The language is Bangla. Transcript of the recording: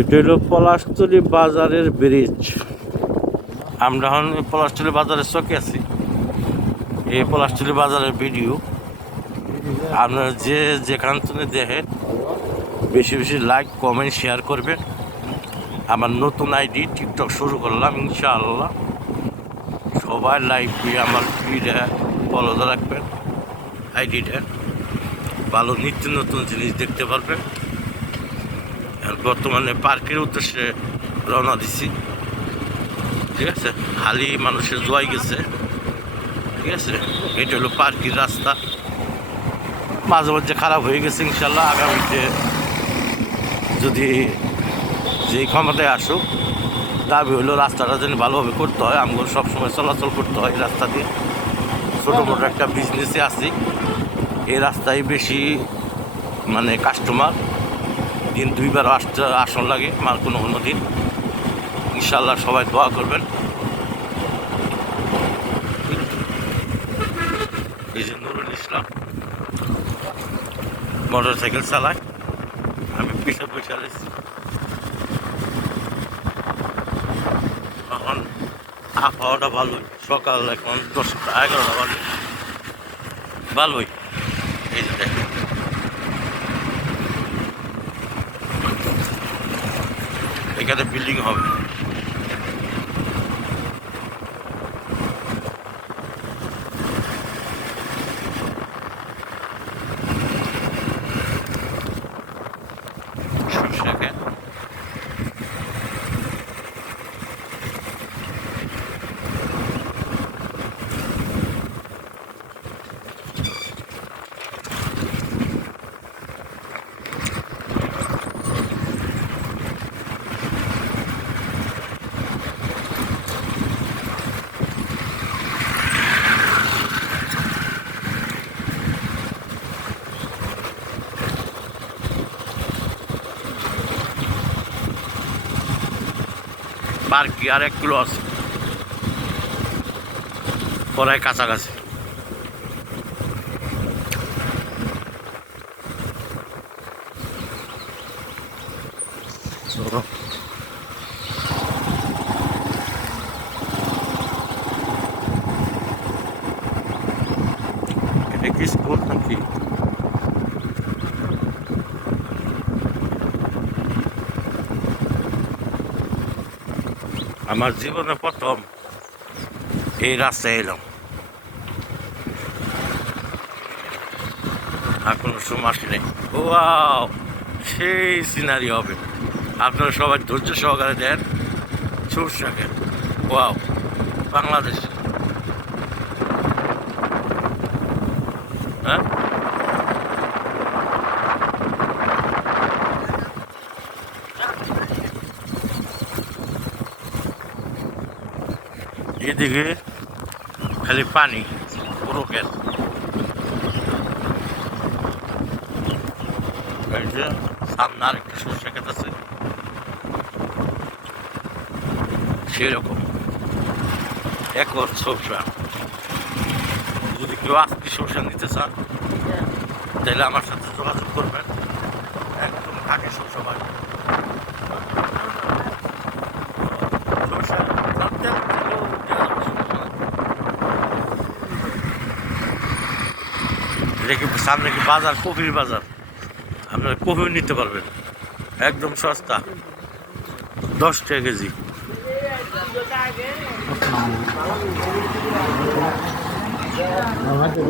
এটা হলো পলাশতলী বাজারের ব্রিজ। আমরা এখন পলাশতলী বাজারের চকে আছি। এই পলাশতলী বাজারের ভিডিও আপনারা যেখান থেকে দেখেন বেশি বেশি লাইক কমেন্ট শেয়ার করবেন। আমার নতুন আইডি টিকটক শুরু করলাম ইনশাআল্লাহ। সবাই লাইক দিয়ে আমার ফিডে ফলো রাখবেন। আইডিটা ভালো নিত্য নতুন জিনিস দেখতে পারবেন। বর্তমানে পার্কের উদ্দেশ্যে রওনা দিছি, ঠিক আছে। হালি মানুষের জোয়াই গেছে, ঠিক আছে। এটা হলো পার্কের রাস্তা, মাঝে মাঝে খারাপ হয়ে গেছে। ইনশাল্লাহ আগামীতে যদি যেই ক্ষমতায় আসুক, দাবি হলো রাস্তাটা যেন ভালোভাবে করতে হয়। আমাকে সবসময় চলাচল করতে হয় এই রাস্তা দিয়ে। ছোটো মোটো একটা বিজনেসে আছি, এই রাস্তায় বেশি মানে কাস্টমার, দিন দুইবার আসন লাগে মার কোনো দিন। ইনশাল্লাহ সবাই দোয়া করবেন। এই যে নুরুল ইসলাম মোটর সাইকেল চালায়, আমি পিছে বসে আছি। এখন আবহাওয়াটা ভালোই, সকাল এখন 10টা 11টা বাজে, ভালোই। এই যে দেখেন এখানে বিল্ডিং হবে। পার্ক কি আর 1 কিলো আছে, প্রায় কাছাকাছি। এটা কি স্কুল নাকি? আমার জীবনে প্রথম এই রাস্তায় এলাম, আর কোনো সময় আসি নাই। ওয়াও, সেই সিনারি হবে। আপনারা সবাই ধৈর্য সহকারে দেন। সরষাকে ওয়াও, বাংলাদেশ। হ্যাঁ, এদিকে খালি পানি, পুরো ক্ষেত। এই যে সামনে আরেকটা সরষে ক্ষেত আছে, সেরকম একর সরষা। যদি কেউ আজকে সরষা নিতে চান তাহলে আমার সাথে যোগাযোগ করবেন। একদম থাকে সরষা পাই। সামনে কি বাজার, কফির বাজার। আপনারা কফিও নিতে পারবেন, একদম সস্তা, 10 টাকা কেজি।